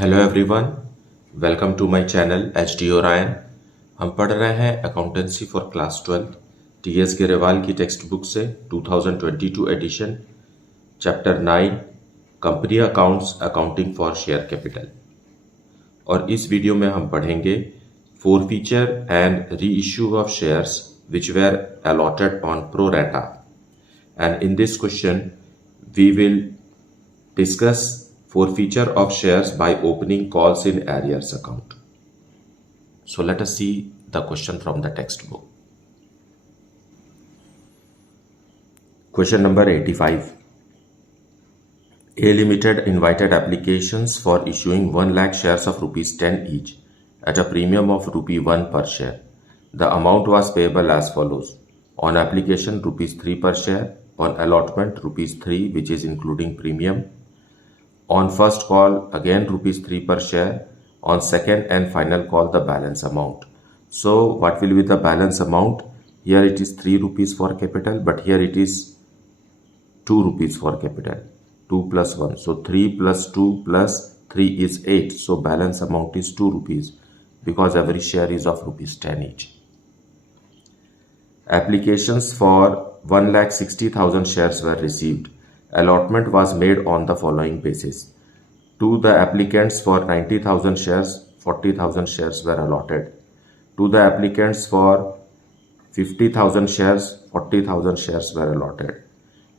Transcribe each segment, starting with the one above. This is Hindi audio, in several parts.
Hello everyone, welcome to my channel H D Orion. हम पढ़ रहे हैं accountancy for class 12 TS Grewal की टेक्स्ट बुक से 2022 edition, chapter 9 company accounts accounting for share capital. और इस वीडियो में हम पढ़ेंगे forfeiture and reissue of shares which were allotted on pro rata. And in this question we will discuss forfeiture of shares by opening calls in arrears account. So let us see the question from the textbook. Question number 85. A Limited invited applications for issuing 1 lakh shares of rupees 10 each at a premium of rupee 1 per share. The amount was payable as follows. On application rupees 3 per share, on allotment rupees 3 which is including premium. On first call again rupees 3 per share, on second and final call the balance amount. So what will be the balance amount? Here it is 3 rupees for capital, but here it is 2 rupees for capital, 2 plus 1. So 3 plus 2 plus 3 is 8. So balance amount is 2 rupees because every share is of rupees 10 each. Applications for 1,60,000 shares were received. Allotment was made on the following basis. To the applicants for 90,000 shares, 40,000 shares were allotted. To the applicants for 50,000 shares, 40,000 shares were allotted.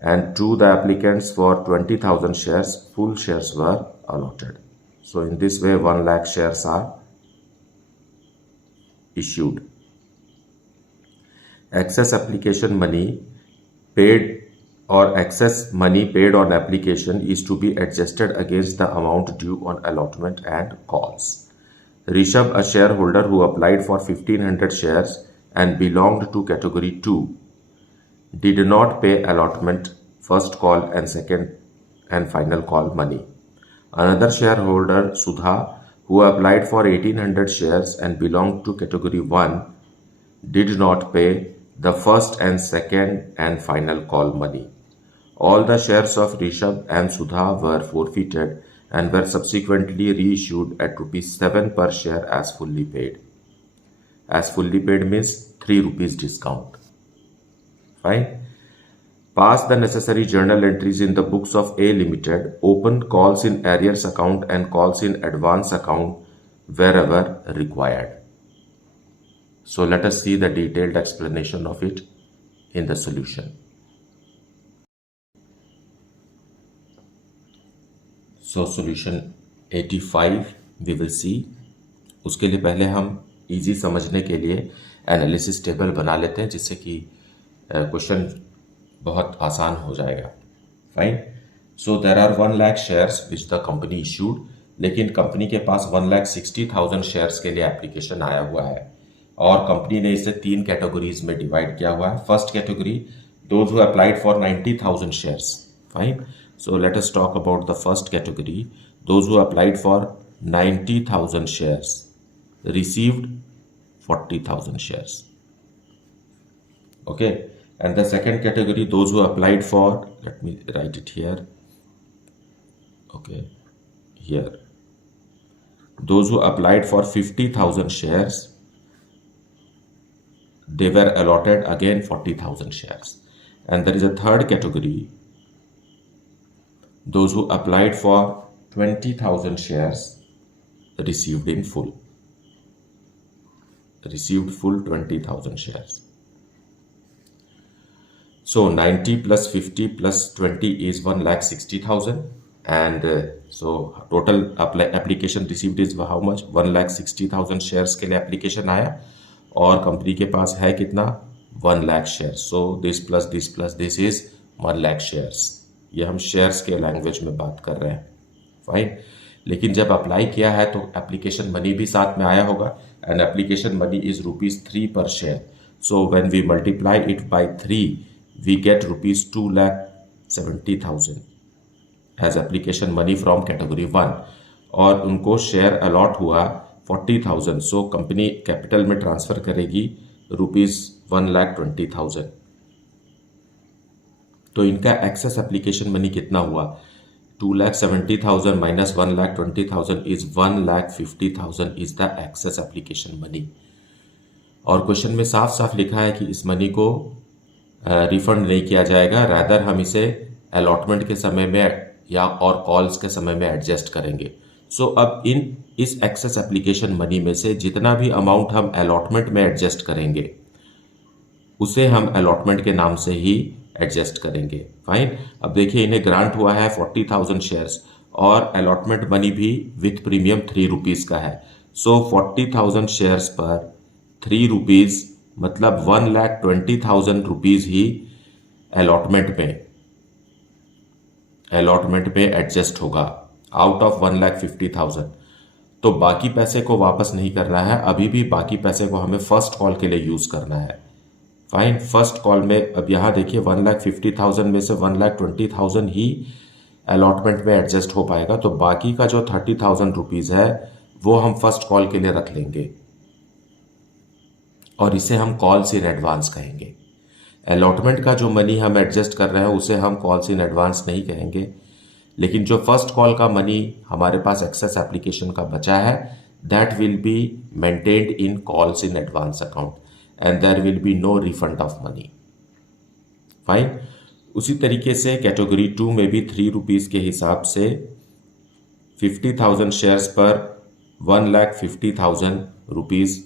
And to the applicants for 20,000 shares, full shares were allotted. So in this way 1 lakh shares are issued. Excess application money paid or excess money paid on application is to be adjusted against the amount due on allotment and calls. Rishabh, a shareholder who applied for 1500 shares and belonged to category 2, did not pay allotment, first call and second and final call money. Another shareholder, Sudha, who applied for 1800 shares and belonged to category 1, did not pay the first and second and final call money. All the shares of Rishabh and Sudha were forfeited and were subsequently reissued at rupees 7 per share as fully paid. As fully paid means 3 rupees discount. Fine. Pass the necessary journal entries in the books of A Limited. Open calls in arrears account and calls in advance account wherever required. So let us see the detailed explanation of it in the solution. So solution 85 we will see. उसके लिए पहले हम इजी समझने के लिए एनालिसिस टेबल बना लेते हैं जिससे कि क्वेश्चन बहुत आसान हो जाएगा. Fine. So there are 1 lakh shares which the company issued, लेकिन कंपनी के पास 1,60,000 शेयर्स के लिए एप्लीकेशन आया हुआ है और कंपनी ने इसे 3 कैटेगरीज में डिवाइड किया हुआ है. First category those who applied for 90,000 shares. Fine. So let us talk about the first category. Those who applied for 90,000 shares received 40,000 shares. Okay. And the second category, those who applied for, let me write it here. Okay. Here. Those who applied for 50,000 shares, they were allotted again 40,000 shares. And there is a third category. Those who applied for 20,000 shares received in full. Received full 20,000 shares. So 90 plus 50 plus 20 is 1,60,000. And so total application received is how much? 1,60,000 shares के लिए application आया और कंपनी के पास है कितना? 1 lakh shares. So this plus this is 1 lakh shares. ये हम शेयर्स के लैंग्वेज में बात कर रहे हैं. फाइन. लेकिन जब अप्लाई किया है तो एप्लीकेशन मनी भी साथ में आया होगा and application money is rupees 3 पर share. So when we multiply it by 3 we get rupees 2,70,000 as application money from category 1 और उनको शेयर अलॉट हुआ 40,000. सो कंपनी कैपिटल में ट्रांसफर करेगी रुपीज 1,20,000. तो इनका एक्सेस एप्लीकेशन मनी कितना हुआ? 2,70,000 minus 1,20,000 is 1,50,000 is the excess application money। और क्वेश्चन में साफ साफ लिखा है कि इस मनी को रिफंड नहीं किया जाएगा, रादर हम इसे अलॉटमेंट के समय में या और कॉल्स के समय में एडजस्ट करेंगे। सो अब इस एक्सेस एप्लीकेशन मनी में से जितना भी अमाउंट हम अलॉटमेंट में एडजस्ट करेंगे उसे हम अलॉटमेंट के नाम से ही एडजस्ट करेंगे। फाइन। अब देखिए इन्हें ग्रांट हुआ है 40,000 शेयर्स और अलॉटमेंट मनी भी विथ प्रीमियम 3 रुपीज़ का है। सो 40,000 शेयर्स पर 3 रुपीज़ मतलब 1,20,000 रुपीज़ ही अलॉटमेंट में एडजस्ट होगा आउट ऑफ 1,50,000। तो बाकी पैसे को वापस नहीं करना है, अभी भी बाकी पैसे को हमें फर्स्ट कॉल के लिए यूज़ करना है। फाइन। फर्स्ट कॉल में अब यहाँ देखिए 1,50,000 में से 1,20,000 ही अलॉटमेंट में एडजस्ट हो पाएगा, तो बाकी का जो 30,000 रुपीज़ है वो हम फर्स्ट कॉल के लिए रख लेंगे और इसे हम कॉल्स इन एडवांस कहेंगे। अलॉटमेंट का जो मनी हम एडजस्ट कर रहे हैं उसे हम कॉल्स इन एडवांस नहीं कहेंगे, लेकिन जो फर्स्ट कॉल का मनी हमारे पास एक्सेस एप्लीकेशन का बचा है that will be maintained in calls in advance account and there will be no refund of money. Fine. उसी तरीके से कैटेगरी 2 में भी 3 रुपीज़ के हिसाब से 50,000 शेयर्स पर 1,50,000 रुपीज़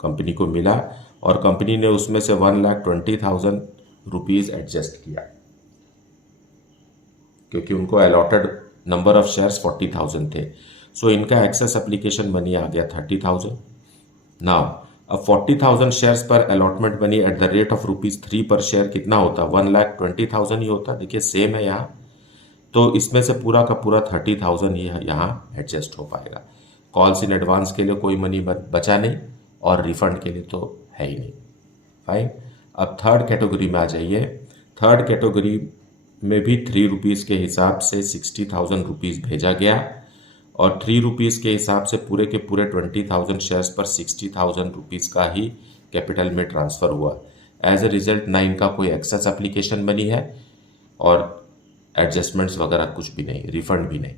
कंपनी को मिला और कंपनी ने उसमें से 1,20,000 रुपीज़ एडजस्ट किया क्योंकि उनको अलॉटेड नंबर ऑफ शेयर्स 40,000 थे। सो इनका एक्सेस एप्लीकेशन मनी आ गया 30,000। नाउ अब 40,000 शेयर्स पर allotment money at the rate of ₹3 पर शेयर कितना होता? 1,20,000 ही होता। देखिए सेम है यहाँ, तो इसमें से पूरा का पूरा 30,000 ही यहाँ एडजस्ट हो पाएगा। कॉल्स इन एडवांस के लिए कोई मनी बचा नहीं और रिफंड के लिए तो है ही नहीं। फाइन। अब थर्ड कैटेगरी में आ जाइए। थर्ड कैटेगरी में भी 3 रुपीज़ के हिसाब से 60,000 रुपीज़ भेजा गया और 3 रुपीज़ के हिसाब से पूरे के पूरे 20,000 शेयर्स पर 60,000 रुपीज़ का ही कैपिटल में ट्रांसफ़र हुआ। एज ए रिजल्ट ना इनका कोई एक्सेस एप्लीकेशन मनी है और एडजस्टमेंट्स वगैरह कुछ भी नहीं, रिफंड भी नहीं।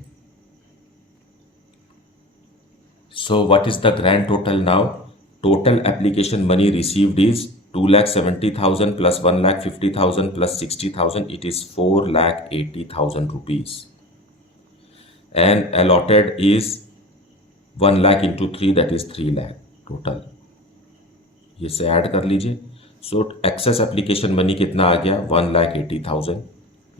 So what is the grand total now? Total application money received is 2,70,000 plus 1,50,000 plus 60,000, it is 4,80,000 rupees. And allotted is 1 lakh into 3, that is 3 lakh total. ये से ऐड कर लीजिए। सो एक्सेस एप्लीकेशन मनी कितना आ गया? 1,80,000।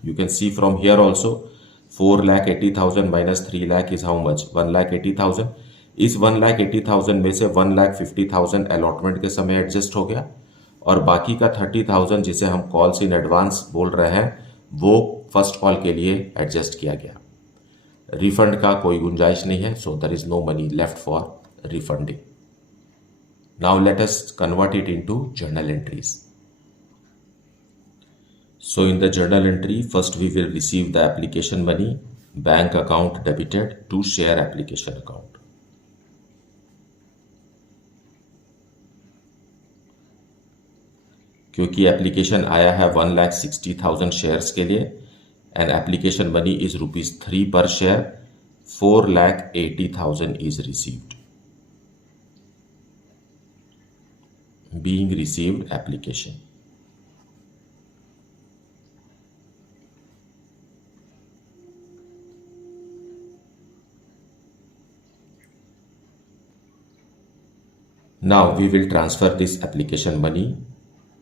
You can see from here also 4,80,000 minus 3 lakh is how much? 1,80,000। इस 1,80,000 में से 1,50,000 अलॉटमेंट के समय एडजस्ट हो गया और बाकी का 30,000 जिसे हम कॉल्स इन एडवांस बोल रहे हैं वो फर्स्ट कॉल के लिए एडजस्ट किया गया। रिफंड का कोई गुंजाइश नहीं है, so there is no money left for refunding. Now let us convert it into journal entries. So in the journal entry first we will receive the application money, bank account debited to share application account. क्योंकि एप्लीकेशन आया है 1,60,000 शेयर्स के लिए एंड एप्लीकेशन मनी इज ₹3 पर share, 4,80,000 is received, being received application. Now we will transfer this application money.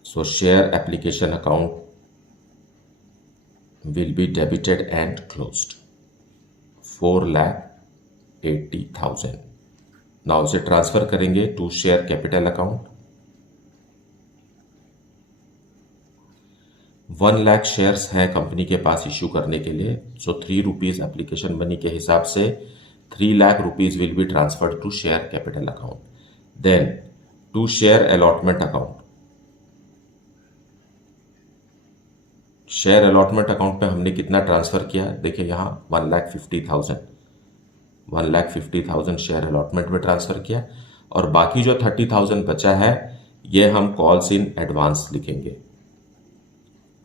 So share application account will be debited and closed. 4,80,000. Now इसे ट्रांसफर करेंगे to share capital account. 1 lakh shares हैं कंपनी के पास इश्यू करने के लिए। सो 3 रुपीज़ एप्लीकेशन मनी के हिसाब से 3 lakh rupees will be transferred to share capital account. Then to share allotment account, share allotment account में हमने कितना ट्रांसफ़र किया? देखिए यहाँ 1,50,000 शेयर अलॉटमेंट में ट्रांसफ़र किया और बाकी जो 30,000 बचा है ये हम कॉल्स इन एडवांस लिखेंगे।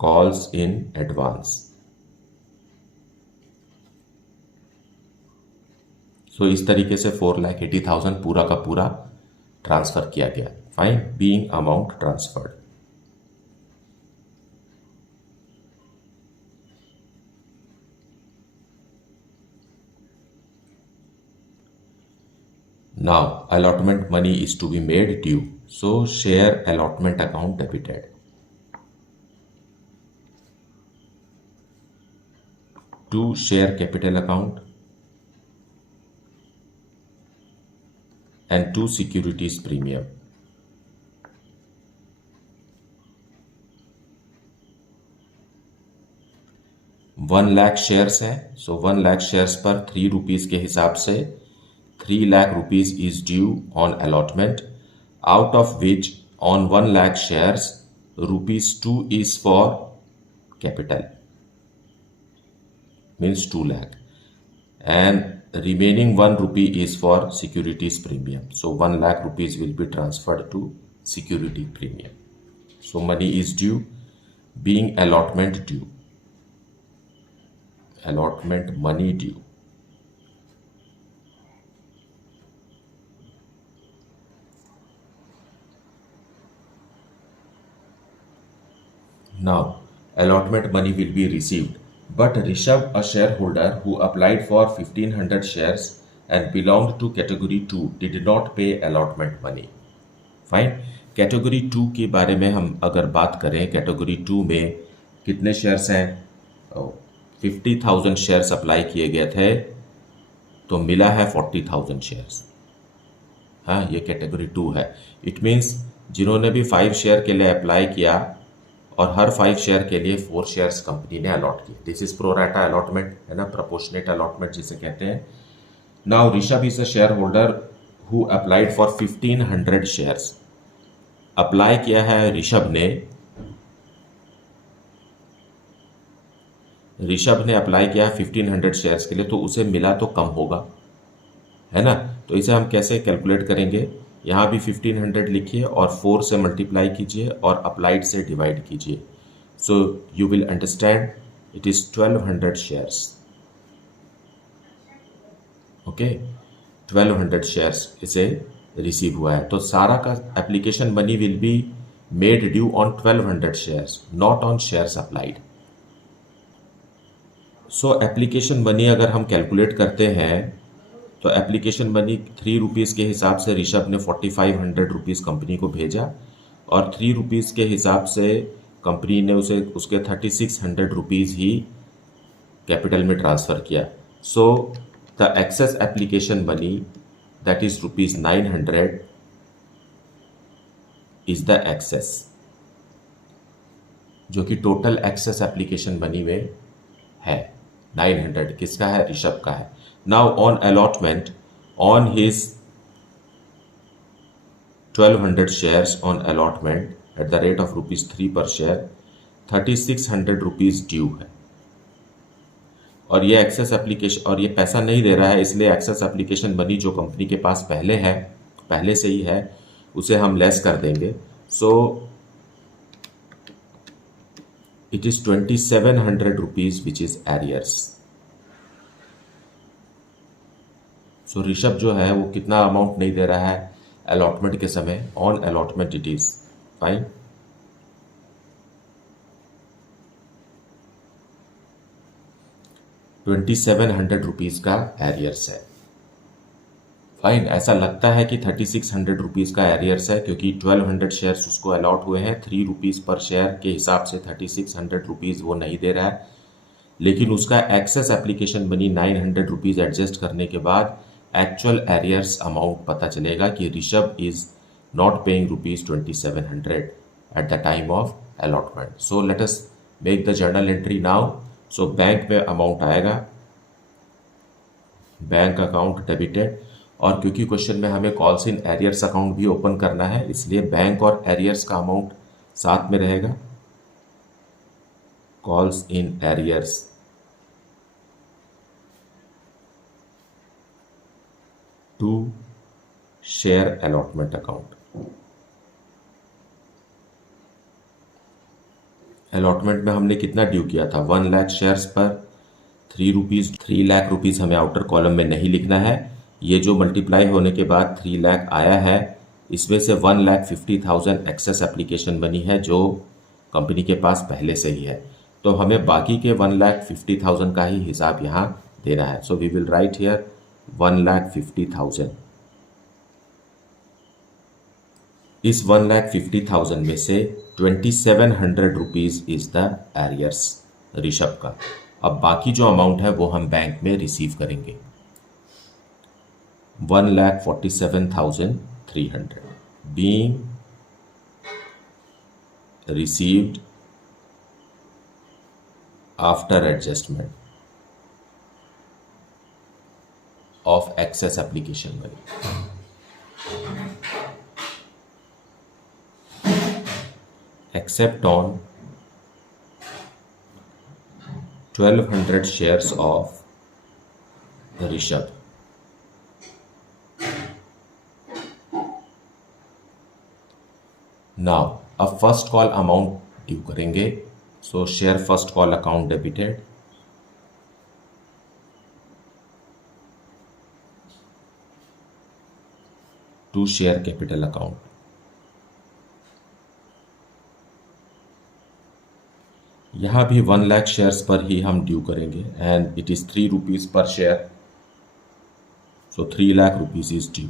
कॉल्स इन एडवांस सो इस तरीके से 4,80,000 पूरा का पूरा ट्रांसफर किया गया. Fine, being amount transferred. Now allotment money is to be made due. So share allotment account debited. To share capital account and to securities premium. One lakh shares हैं, सो 1 लाख शेयर्स पर 3 रुपीज़ के हिसाब से 3 lakh rupees is due on allotment, out of which on 1 lakh shares ₹2 is for capital, means 2 lakh, and remaining 1 rupee is for securities premium. So 1 lakh rupees will be transferred to security premium. So money is due, being allotment due. Allotment money due. Now allotment money will be received, but Rishabh, a shareholder who applied for 1500 shares and belonged to category 2, did not pay allotment money. Fine, category 2 के बारे में हम अगर बात करें, कैटेगरी 2 में कितने शेयर्स हैं? 50,000 शेयर्स अप्लाई किए गए थे, तो मिला है 40,000 शेयर्स. हाँ, ये कैटेगरी 2 है. इट मीन्स जिन्होंने भी 5 शेयर के लिए अप्लाई किया और हर 5 शेयर के लिए 4 शेयर्स कंपनी ने अलॉट किए. दिस इज प्रोराटा अलॉटमेंट, है ना, प्रोपोर्शनेट अलॉटमेंट जिसे कहते हैं. Now Rishabh is a share holder who applied for 1500 shares. Apply किया है ऋषभ ने अप्लाई किया 1500 शेयर्स के लिए, तो उसे मिला तो कम होगा, है ना. तो इसे हम कैसे कैलकुलेट करेंगे? यहाँ भी 1500 लिखिए और 4 से मल्टीप्लाई कीजिए और अप्लाइड से डिवाइड कीजिए. So you will understand it is 1200 shares. Okay, 1200 shares इसे रिसीव हुआ है. तो सारा का application money will be made due on 1200 shares, not on shares applied. So application money अगर हम कैलकुलेट करते हैं तो एप्लीकेशन मनी 3 रुपीज़ के हिसाब से ऋषभ ने 4500 रुपीज़ कंपनी को भेजा और 3 रुपीज़ के हिसाब से कंपनी ने उसके 3600 रुपीज़ ही कैपिटल में ट्रांसफ़र किया. So the excess application money that is ₹900 is the excess, जो कि टोटल एक्सेस एप्लीकेशन मनी में है. 900 किसका है? ऋषभ का है. Now on allotment on his 1200 shares on allotment at the rate of ₹3 पर शेयर 3600 रुपीज़ ड्यू है. और ये एक्सेस एप्लीकेशन, और ये पैसा नहीं दे रहा है, इसलिए एक्सेस एप्लीकेशन मनी जो कंपनी के पास पहले से ही है, उसे हम लेस कर देंगे. सो it is 2700 rupees which is arrears. So Rishabh जो है वो कितना अमाउंट नहीं दे रहा है अलॉटमेंट के समय. On allotment it is fine. ₹2700 का एरियर्स है. फाइन, ऐसा लगता है कि 3600 रुपीज़ का एरियर्स है क्योंकि 1200 शेयर्स उसको अलॉट हुए हैं. 3 रुपीज़ पर शेयर के हिसाब से 3600 रुपीज़ वो नहीं दे रहा है, लेकिन उसका excess application money 900 rupees adjust करने के बाद एक्चुअल एरियर्स अमाउंट पता चलेगा कि Rishabh is not paying ₹2700 at the time of allotment. So let us make the journal entry now. So bank में अमाउंट आएगा, बैंक अकाउंट डेबिटेड, और क्योंकि क्वेश्चन में हमें कॉल्स इन एरियर्स अकाउंट भी ओपन करना है, इसलिए बैंक और एरियर्स का अमाउंट साथ में रहेगा. Calls in arrears to share allotment account. Allotment में हमने कितना ड्यू किया था? 1 लाख शेयर्स पर 3 लाख रुपीज़ हमें आउटर कॉलम में नहीं लिखना है, ये जो मल्टीप्लाई होने के बाद 3 लाख आया है, इसमें से 1,50,000 एक्सेस एप्लीकेशन मनी है जो कंपनी के पास पहले से ही है। तो हमें बाकी के 1,50,000 का ही हिसाब यहाँ देना है। So we will write here 1,50,000। इस 1,50,000 में से 2,700 rupees is the arrears Rishabh का। अब बाकी जो अमाउंट है वो हम बैंक में रिसीव करेंगे। 1,47,300 being received after adjustment of excess application money. Except on 1,200 shares of Rishabh. Now, अब फर्स्ट कॉल अमाउंट ड्यू करेंगे। So share first call account debited, to share capital account. यहाँ भी 1 लाख शेयर्स पर ही हम ड्यू करेंगे एंड इट इज़ 3 रुपीज़ पर share. So 3 lakh rupees is due.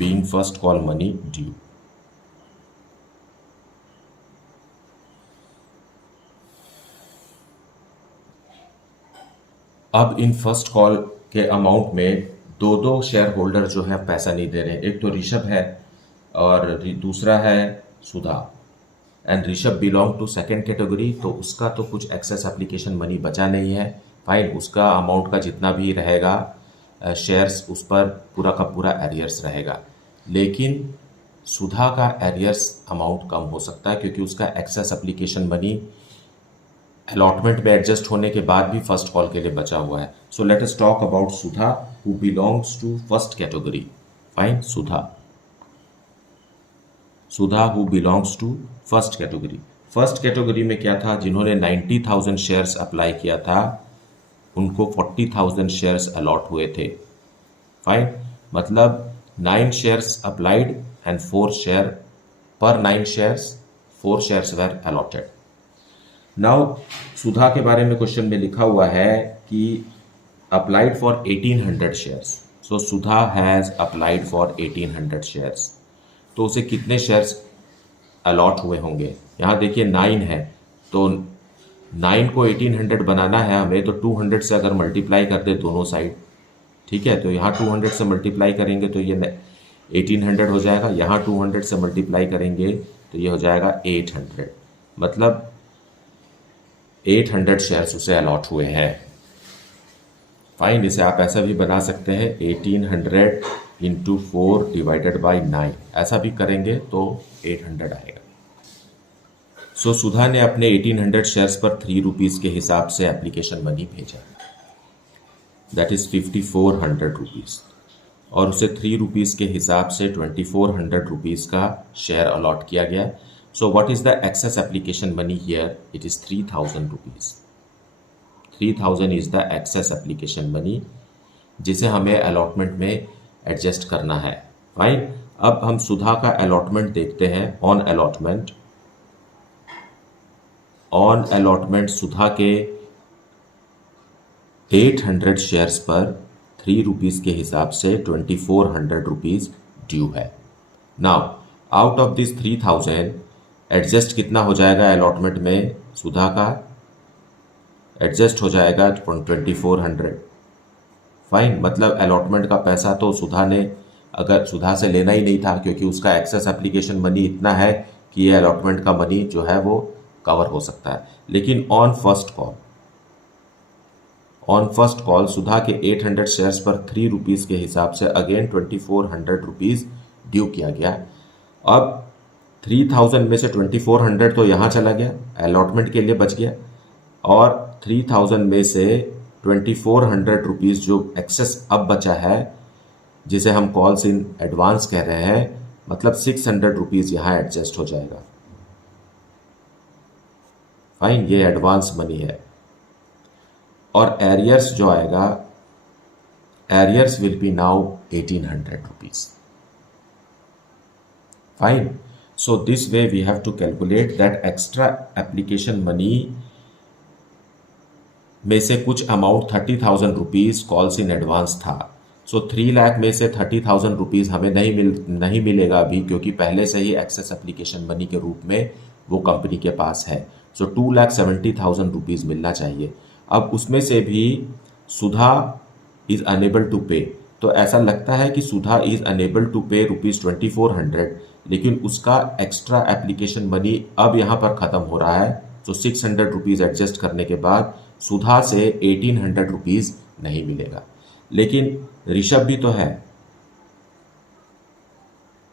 being first call money due. अब इन फर्स्ट कॉल के अमाउंट में दो शेयर होल्डर जो है पैसा नहीं दे रहे। एक तो ऋषभ है और दूसरा है Sudha. And Rishabh belong to second category, तो उसका तो कुछ एक्सेस एप्लीकेशन मनी बचा नहीं है। फाइन, उसका अमाउंट का जितना भी रहेगा शेयर्स उस पर पूरा का पूरा एरियर्स रहेगा। लेकिन सुधा का एरियर्स अमाउंट कम हो सकता है क्योंकि उसका एक्सेस एप्लीकेशन मनी अलॉटमेंट में एडजस्ट होने के बाद भी फर्स्ट कॉल के लिए बचा हुआ है। So let us talk about Sudha who belongs to first category. Fine, Sudha who belongs to first category. First category में क्या था, जिन्होंने 90,000 शेयर्स अप्लाई किया था उनको 40,000 शेयर्स अलॉट हुए थे। फाइन, मतलब 9 शेयर्स अप्लाइड एंड 4 शेयर पर 9 shares 4 shares were allotted. Now Sudha के बारे में क्वेश्चन में लिखा हुआ है कि applied for 1800 shares. So Sudha has applied for 1800 shares. तो उसे कितने शेयर्स अलॉट हुए होंगे? यहाँ देखिए 9 है, तो 9 को 1800 बनाना है हमें, तो 200 से अगर मल्टीप्लाई कर दे दोनों साइड, ठीक है, तो यहाँ 200 से मल्टीप्लाई करेंगे तो ये 1800 हो जाएगा। यहाँ 200 से मल्टीप्लाई करेंगे तो ये हो जाएगा 800। मतलब 800 शेयर्स उसे अलॉट हुए हैं। फाइन, इसे आप ऐसा भी बना सकते हैं 1800 इंटू 4 डिवाइडेड बाई 9, ऐसा भी करेंगे तो 800 आएगा। सो सुधा ने अपने 1800 शेयर्स पर 3 रुपीज़ के हिसाब से एप्लीकेशन मनी भेजा, दैट इज़ 5400 रुपीज़, और उसे 3 रुपीज़ के हिसाब से 2400 रुपीज़ का शेयर अलॉट किया गया। So what is the excess application money here? It is 3000 rupees. 3000 is the excess application money जिसे हमें अलॉटमेंट में एडजस्ट करना है। फाइन, अब हम सुधा का अलॉटमेंट देखते हैं। ऑन अलॉटमेंट सुधा के 800 शेयर्स पर 3 रुपीज़ के हिसाब से 2400 रुपीज़ ड्यू है। Now out of this 3000 adjust कितना हो जाएगा अलॉटमेंट में? सुधा का एडजस्ट हो जाएगा 2400। फाइन, मतलब अलॉटमेंट का पैसा तो सुधा ने अगर सुधा से लेना ही नहीं था क्योंकि उसका एक्सेस एप्लीकेशन मनी इतना है कि ये अलॉटमेंट का मनी जो है वो कवर हो सकता है। लेकिन ऑन फर्स्ट कॉल सुधा के 800 शेयर्स पर 3 रुपीज़ के हिसाब से अगेन 2400 रुपीज़ ड्यू किया गया। अब 3000 में से 2400 तो यहाँ चला गया, अलॉटमेंट के लिए बच गया, और 3000 में से 2400 रुपीज़ जो एक्सेस अब बचा है जिसे हम कॉल्स इन एडवांस कह रहे हैं, मतलब 600 रुपीज़ यहाँ एडजस्ट हो जाएगा। फाइन, ये एडवांस मनी है। और एरियर्स जो आएगा, arrears will be now 1800 rupees. Fine, so this way we have to calculate that extra application money में से कुछ amount 30,000 rupees calls in advance था। सो 3 लाख में से 30,000 रुपीज हमें नहीं मिलेगा अभी, क्योंकि पहले से ही एक्सेस एप्लीकेशन मनी के रूप में वो कंपनी के पास है। सो 2,70,000 रुपीज मिलना चाहिए। अब उसमें से भी सुधा इज अनेबल टू पे, तो ऐसा लगता है कि सुधा इज अनेबल टू पे ₹2400, लेकिन उसका एक्स्ट्रा एप्लीकेशन मनी अब यहाँ पर ख़त्म हो रहा है। तो 600 रुपीज़ एडजस्ट करने के बाद सुधा से 1800 रुपीज़ नहीं मिलेगा। लेकिन ऋषभ भी तो है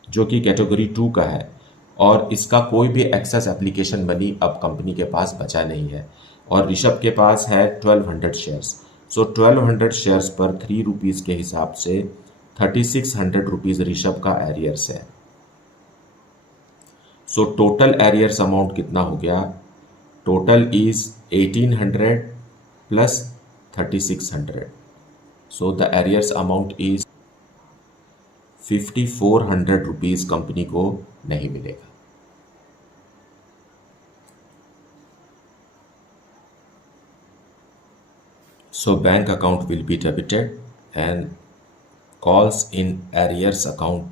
जो कि कैटेगरी 2 का है, और इसका कोई भी एक्सेस एप्लीकेशन मनी अब कंपनी के पास बचा नहीं है, और ऋषभ के पास है 1200 शेयर्स। सो 1200 शेयर्स पर 3 रुपीज़ के हिसाब से 3600 रुपीज़ ऋषभ का एरियर्स है। सो टोटल एरियर्स अमाउंट कितना हो गया? Total is 1800 plus 3600। So the arrears amount is 5400 rupees company को नहीं मिलेगा। So bank account will be debited and calls in arrears account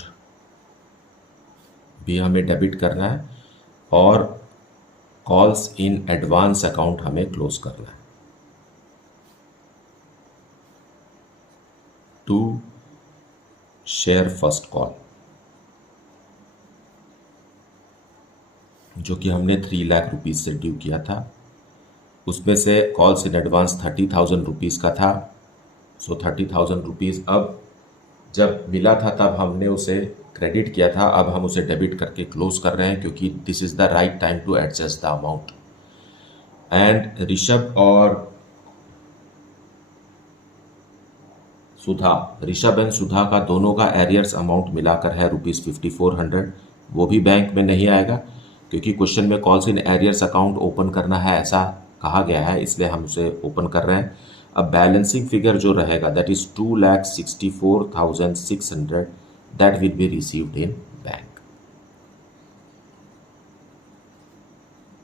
भी हमें डेबिट करना है, और कॉल्स इन एडवांस अकाउंट हमें क्लोज करना है। टू शेयर फर्स्ट कॉल, जो कि हमने 3 लाख रुपीज़ से ड्यू किया था, उसमें से कॉल्स इन एडवांस 30,000 रुपीज़ का था। सो 30,000 रुपीज़ अब जब मिला था तब हमने उसे क्रेडिट किया था, अब हम उसे डेबिट करके क्लोज कर रहे हैं, क्योंकि this is the right time to adjust the amount. And Rishabh और सुधा, ऋषभ एंड सुधा का दोनों का एरियर्स अमाउंट मिलाकर है ₹5400। वो भी बैंक में नहीं आएगा, क्योंकि क्वेश्चन में calls in arrears account open करना है ऐसा कहा गया है, इसलिए हम उसे ओपन कर रहे हैं। अब बैलेंसिंग फिगर जो रहेगा that is 2,64,600 that will be received in bank.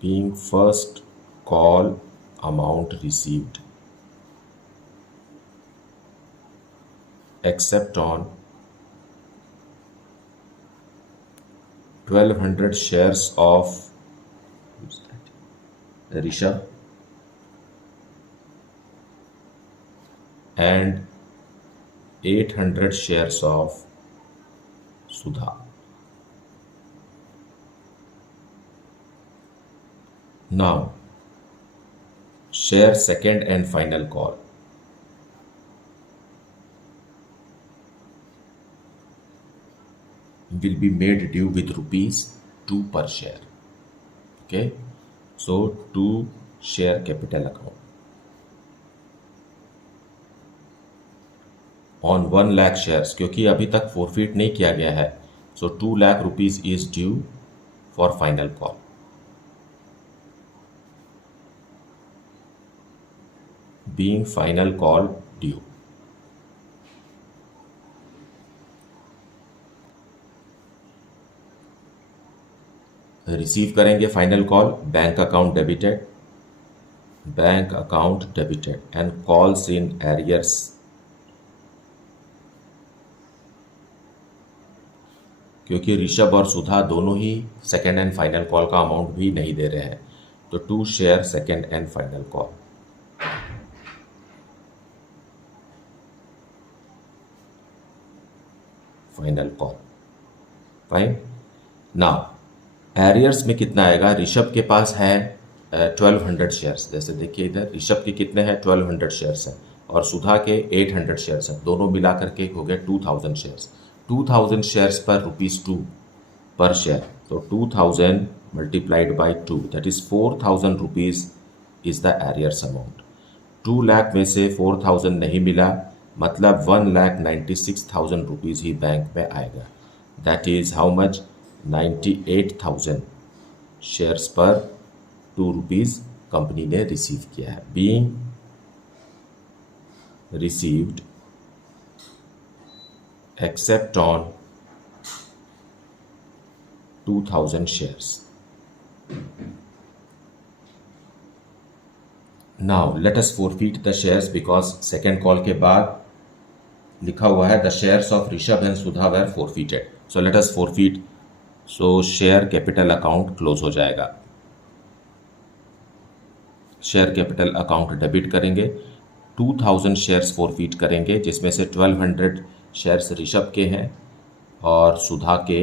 Being first call amount received except on 1200 shares of Rishabh and 800 shares of Sudha. Now, share second and final call. Will be made due with ₹2 per share. Okay, so 2 share capital account on 1 lakh shares, क्योंकि अभी तक फोरफिट नहीं किया गया है। so 2 lakh rupees is due for final call. Being final call due. Receive करेंगे final call, bank account debited and calls in arrears. क्योंकि ऋषभ और सुधा दोनों ही सेकेंड एंड फाइनल कॉल का अमाउंट भी नहीं दे रहे हैं, तो 2 share second and final call. Fine. Now arrears में कितना आएगा? ऋषभ के पास है 1200 शेयर्स। जैसे देखिए इधर ऋषभ के कितने हैं? 1200 शेयर्स हैं, और सुधा के 800 शेयर्स हैं। दोनों मिलाकर के हो गए 2000 शेयर्स। 2000 शेयर्स पर ₹2 पर शेयर, तो 2000 multiplied by 2 that is 4000 rupees is the arrears amount. 2 lakh में से 4000 नहीं मिला, मतलब 1,96,000 रुपीज़ ही बैंक में आएगा। That is how much? 98,000 shares पर ₹2 कंपनी ने रिसीव किया है, being received except on 2000 shares. Now let us forfeit the shares because second call के बाद लिखा हुआ है the shares of Rishabh and Sudha were forfeited. So let us forfeit. So share capital account close हो जाएगा. शेयर कैपिटल अकाउंट डेबिट करेंगे, 2000 शेयर्स फॉरफीट करेंगे जिसमें से 1200 शेयर्स ऋषभ के हैं और सुधा के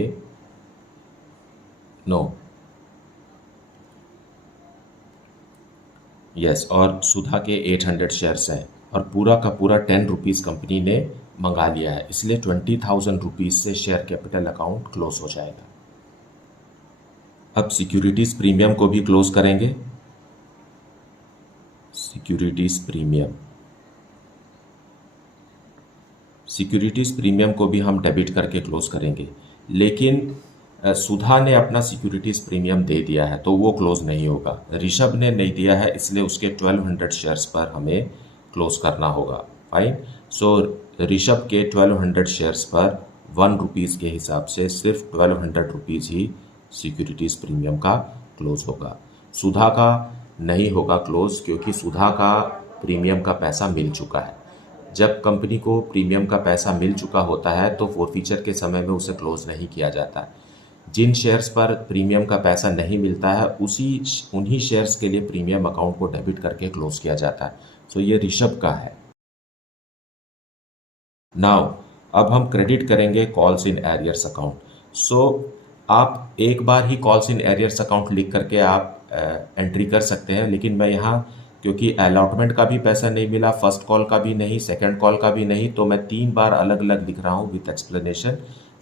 और सुधा के 800 शेयर्स हैं और पूरा का पूरा 10 रुपीज़ कंपनी ने मंगा लिया है, इसलिए 20,000 रुपीज़ से शेयर कैपिटल अकाउंट क्लोज हो जाएगा। अब सिक्योरिटीज़ प्रीमियम को भी क्लोज करेंगे। सिक्योरिटीज़ प्रीमियम को भी हम डेबिट करके क्लोज करेंगे, लेकिन सुधा ने अपना सिक्योरिटीज़ प्रीमियम दे दिया है तो वो क्लोज नहीं होगा। ऋषभ ने नहीं दिया है इसलिए उसके 1200 शेयर्स पर हमें क्लोज करना होगा। फाइन। सो ऋषभ के 1200 शेयर्स पर 1 रुपीज़ के हिसाब से सिर्फ 1200 रुपीज़ ही सिक्योरिटीज़ प्रीमियम का क्लोज होगा। सुधा का नहीं होगा क्लोज क्योंकि सुधा का प्रीमियम का पैसा मिल चुका है। जब कंपनी को प्रीमियम का पैसा मिल चुका होता है तो फोरफीचर के समय में उसे क्लोज नहीं किया जाता है। जिन शेयर्स पर प्रीमियम का पैसा नहीं मिलता है उन्हीं शेयर्स के लिए प्रीमियम अकाउंट को डेबिट करके क्लोज किया जाता है। सो ये ऋषभ का है। नाउ अब हम क्रेडिट करेंगे calls in arrears account. So आप एक बार ही कॉल्स इन एरियर्स अकाउंट लिख करके आप एंट्री कर सकते हैं, लेकिन मैं यहाँ क्योंकि अलॉटमेंट का भी पैसा नहीं मिला, फर्स्ट कॉल का भी नहीं, सेकंड कॉल का भी नहीं, तो मैं 3 बार अलग अलग लिख रहा हूँ with explanation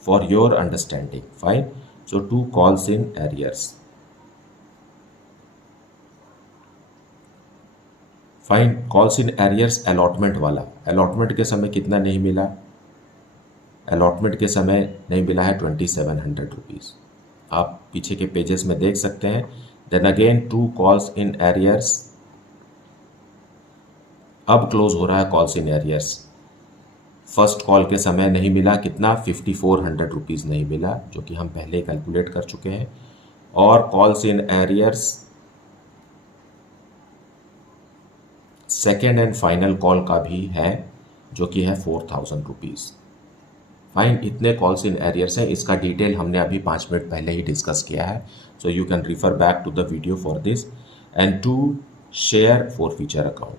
for your understanding. Fine. So 2 calls in arrears. Fine. Calls in arrears allotment वाला। अलॉटमेंट के समय कितना नहीं मिला? अलॉटमेंट के समय नहीं मिला है 2700 रुपीज़। आप पीछे के पेजेस में देख सकते हैं। Then again 2 calls in arrears. अब क्लोज हो रहा है calls in arrears. First call के समय नहीं मिला, कितना? 5400 रुपीज़ नहीं मिला, जो कि हम पहले कैलकुलेट कर चुके हैं। और calls in arrears second and final call का भी है, जो कि है 4000 रुपीज़। फाइन। इतने कॉल्स इन एरियर्स हैं, इसका डिटेल हमने अभी 5 मिनट पहले ही डिस्कस किया है। So you can refer back to the video for this. And 2 share forfeiture account.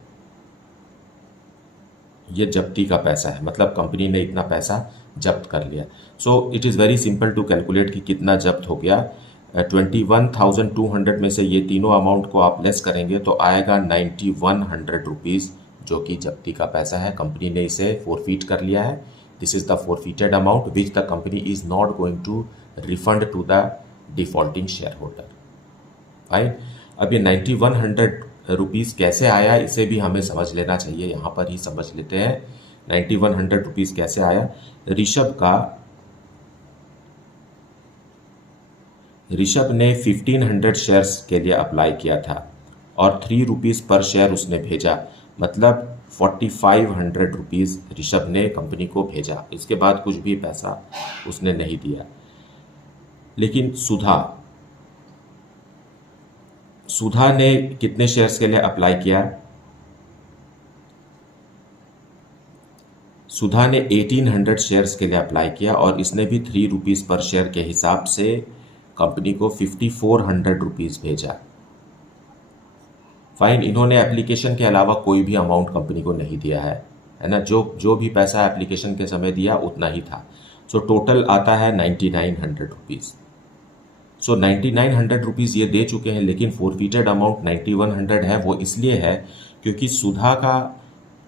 ये जब्ती का पैसा है, मतलब कंपनी ने इतना पैसा जब्त कर लिया। So it is very simple to calculate कि कितना जब्त हो गया। 21,200 में से ये तीनों अमाउंट को आप लेस करेंगे तो आएगा 9100 रुपीज़, जो कि जब्ती का पैसा है। कंपनी ने इसे फोरफीट कर लिया है। This is the forfeited amount which the company is not going to refund to the defaulting share holder. Fine. अब ये 9100 रुपीज़ कैसे आया, इसे भी हमें समझ लेना चाहिए। यहाँ पर ही समझ लेते हैं 9100 रुपीज़ कैसे आया। ऋषभ ने 1500 शेयर्स के लिए अप्लाई किया था और 3 रुपीज़ पर शेयर उसने भेजा, मतलब 4500 रुपीज़ ऋषभ ने कंपनी को भेजा। इसके बाद कुछ भी पैसा उसने नहीं दिया। लेकिन सुधा ने कितने शेयर्स के लिए अप्लाई किया? सुधा ने 1800 शेयर्स के लिए अप्लाई किया और इसने भी 3 रुपीज़ पर शेयर के हिसाब से कंपनी को 5400 रुपीज़ भेजा। फाइन। इन्होंने एप्लीकेशन के अलावा कोई भी अमाउंट कंपनी को नहीं दिया है ना। जो भी पैसा एप्लीकेशन के समय दिया उतना ही था। सो टोटल आता है 9900 रुपीज़। सो 9900 रुपीज़ ये दे चुके हैं, लेकिन फोरफीटेड अमाउंट 9100 है। वो इसलिए है क्योंकि सुधा का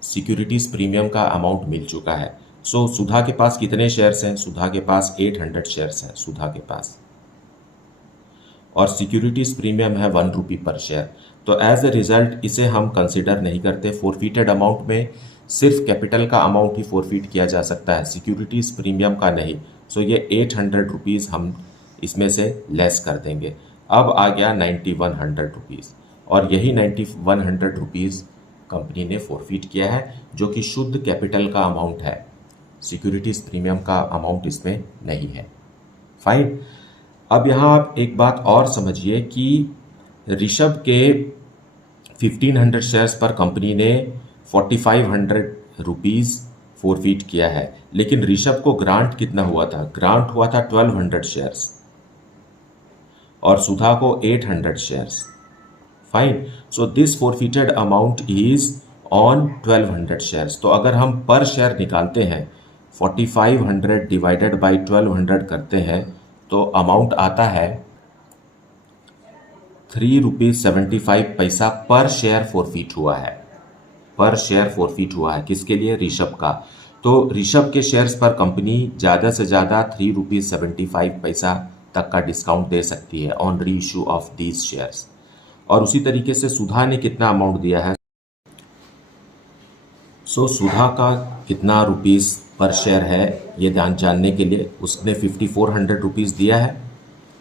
सिक्योरिटीज़ प्रीमियम का अमाउंट मिल चुका है। सो सुधा के पास कितने शेयर्स हैं? सुधा के पास 800 शेयर्स हैं सुधा के पास, और सिक्योरिटीज़ प्रीमियम है 1 रुपी पर शेयर। तो एज ए रिज़ल्ट इसे हम कंसिडर नहीं करते। फोरफीटेड अमाउंट में सिर्फ कैपिटल का अमाउंट ही फोरफीट किया जा सकता है, सिक्योरिटीज़ प्रीमियम का नहीं। सो ये 800 रुपीज़ हम इसमें से लेस कर देंगे। अब आ गया 9100 रुपीज़। और यही 9100 रुपीज़ कंपनी ने फोरफिट किया है, जो कि शुद्ध कैपिटल का अमाउंट है, सिक्योरिटीज प्रीमियम का अमाउंट इसमें नहीं है। फाइन। अब यहाँ आप एक बात और समझिए कि ऋषभ के 1500 शेयर्स पर कंपनी ने 4500 रुपीज़ फोरफिट किया है, लेकिन ऋषभ को ग्रांट कितना हुआ था? ग्रांट हुआ था 1200 शेयर्स और सुधा को 800 shares. Fine. So this forfeited amount is on 1200 shares. तो अगर हम पर शेयर निकालते हैं, 4500 डिवाइडेड बाई 1200 करते हैं, तो अमाउंट आता है 3.75 रुपीज़ पर शेयर फोरफिट हुआ है। पर शेयर फोरफिट हुआ है किसके लिए? ऋषभ का। तो ऋषभ के शेयर्स पर कंपनी ज़्यादा से ज़्यादा 3.75 रुपीज़ तक का डिस्काउंट दे सकती है ऑन री इशू ऑफ दीज शेयर्स। और उसी तरीके से सुधा ने कितना अमाउंट दिया है? सुधा का कितना रुपीस पर शेयर है ये जानने के लिए उसने 5400 रुपीज़ दिया है,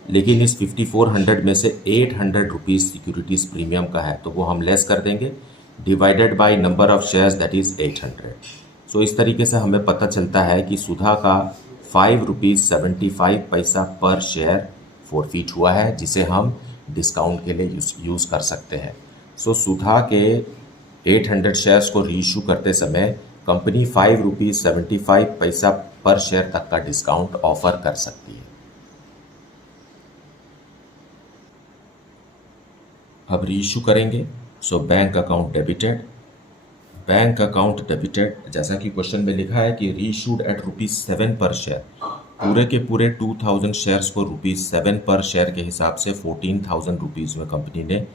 लेकिन इस 5400 में से 800 रुपीज़ सिक्योरिटीज़ प्रीमियम का है, तो वो हम लेस कर देंगे divided by number of shares, that is 800। इस तरीके से हमें पता चलता है कि सुधा का 5.75 रुपीज़ पर शेयर फोरफिट हुआ है, जिसे हम डिस्काउंट के लिए यूज़ कर सकते हैं। सुधा के 800 शेयर्स को रीइशू करते समय कंपनी 5.75 रुपीज़ पर शेयर तक का डिस्काउंट ऑफर कर सकती है। अब रीइशू करेंगे। Bank account debited. Bank account debited, जैसा कि क्वेश्चन में लिखा है कि रीइशूड एट ₹7 पर शेयर। पूरे के पूरे 2000 शेयर्स को ₹7 पर शेयर के हिसाब से 14,000 रुपीज़ में कंपनी ने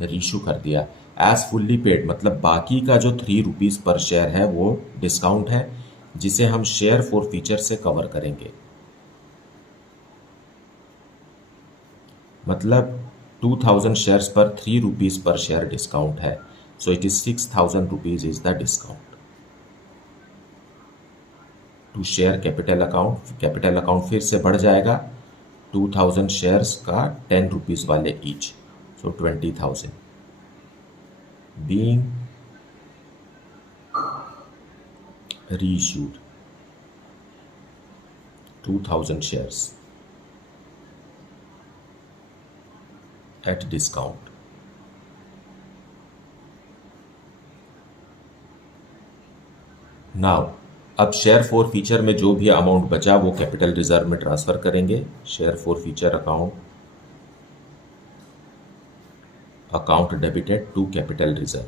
रीइशू कर दिया। एज फुल्ली पेड मतलब बाकी का जो 3 रुपीज़ पर शेयर है वो डिस्काउंट है, जिसे हम शेयर फॉर फीचर से कवर करेंगे। मतलब 2000 शेयर्स पर 3 रुपीज़ पर शेयर डिस्काउंट है, so it is 6000 rupees is the discount. To share capital account फिर से बढ़ जाएगा 2000 शेयर्स का 10 रुपीज़ वाले each, so 20,000 being reissued 2000 shares at discount। Now अब शेयर फॉर फीचर में जो भी अमाउंट बचा वो कैपिटल रिजर्व में ट्रांसफर करेंगे। Share forfeiture account debited to capital reserve.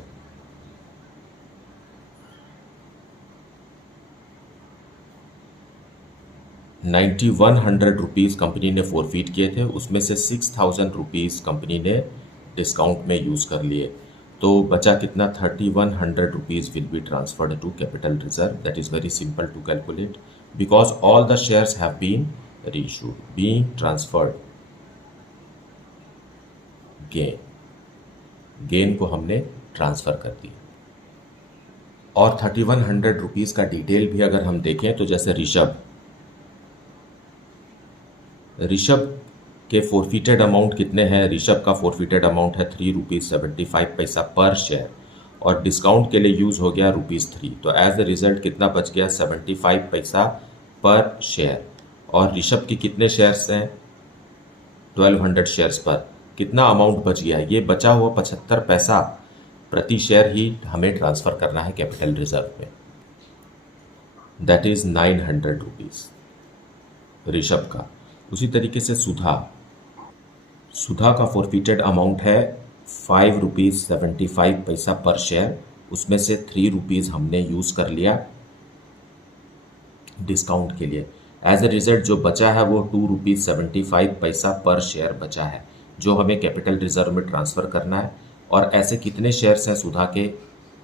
₹9100 company ने फोरफिट किए थे, उसमें से 6000 रुपीज़ कंपनी ने डिस्काउंट में यूज़ कर लिए, तो बचा कितना? 3100 rupees will be transferred to capital reserve. That is very simple to calculate because all the shares have been reissued. Being transferred gain को हमने ट्रांसफ़र कर दिया। और 3100 रुपीज़ का डिटेल भी अगर हम देखें तो जैसे ऋषभ के फोरफिटेड अमाउंट कितने हैं? ऋषभ का फोरफिटेड अमाउंट है 3.75 रुपीज़ पर शेयर और डिस्काउंट के लिए यूज़ हो गया ₹3। तो एज ए रिजल्ट कितना बच गया? 75 पैसा पर शेयर। और ऋषभ के कितने शेयर्स हैं? 1200 शेयर्स पर कितना अमाउंट बच गया? ये बचा हुआ 75 पैसा प्रति शेयर ही हमें ट्रांसफ़र करना है कैपिटल रिजर्व में। दैट इज़ 900 रुपीज़ ऋषभ का। उसी तरीके से सुधा का फोरफिटेड अमाउंट है 5.75 रुपीज़ पर शेयर, उसमें से 3 रुपीज़ हमने यूज़ कर लिया डिस्काउंट के लिए। एज ए रिजल्ट जो बचा है वो 2.75 रुपीज़ पर शेयर बचा है, जो हमें कैपिटल रिजर्व में ट्रांसफ़र करना है। और ऐसे कितने शेयर्स हैं सुधा के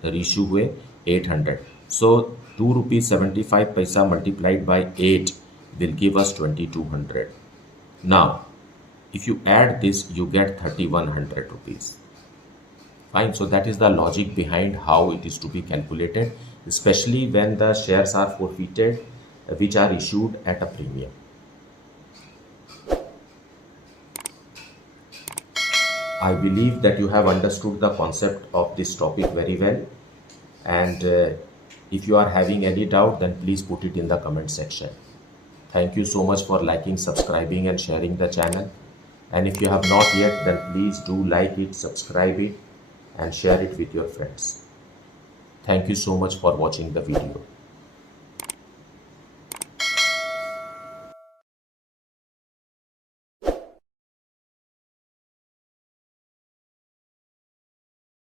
रीइशू हुए? 800। सो 2.75 rupees multiplied by 8 will give us 2200. Now, if you add this, you get 3100 rupees. Fine. So that is the logic behind how it is to be calculated, especially when the shares are forfeited, which are issued at a premium. I believe that you have understood the concept of this topic very well. And if you are having any doubt, then please put it in the comment section. Thank you so much for liking, subscribing, and sharing the channel. And if you have not yet, then please do like it, subscribe it, and share it with your friends. Thank you so much for watching the video.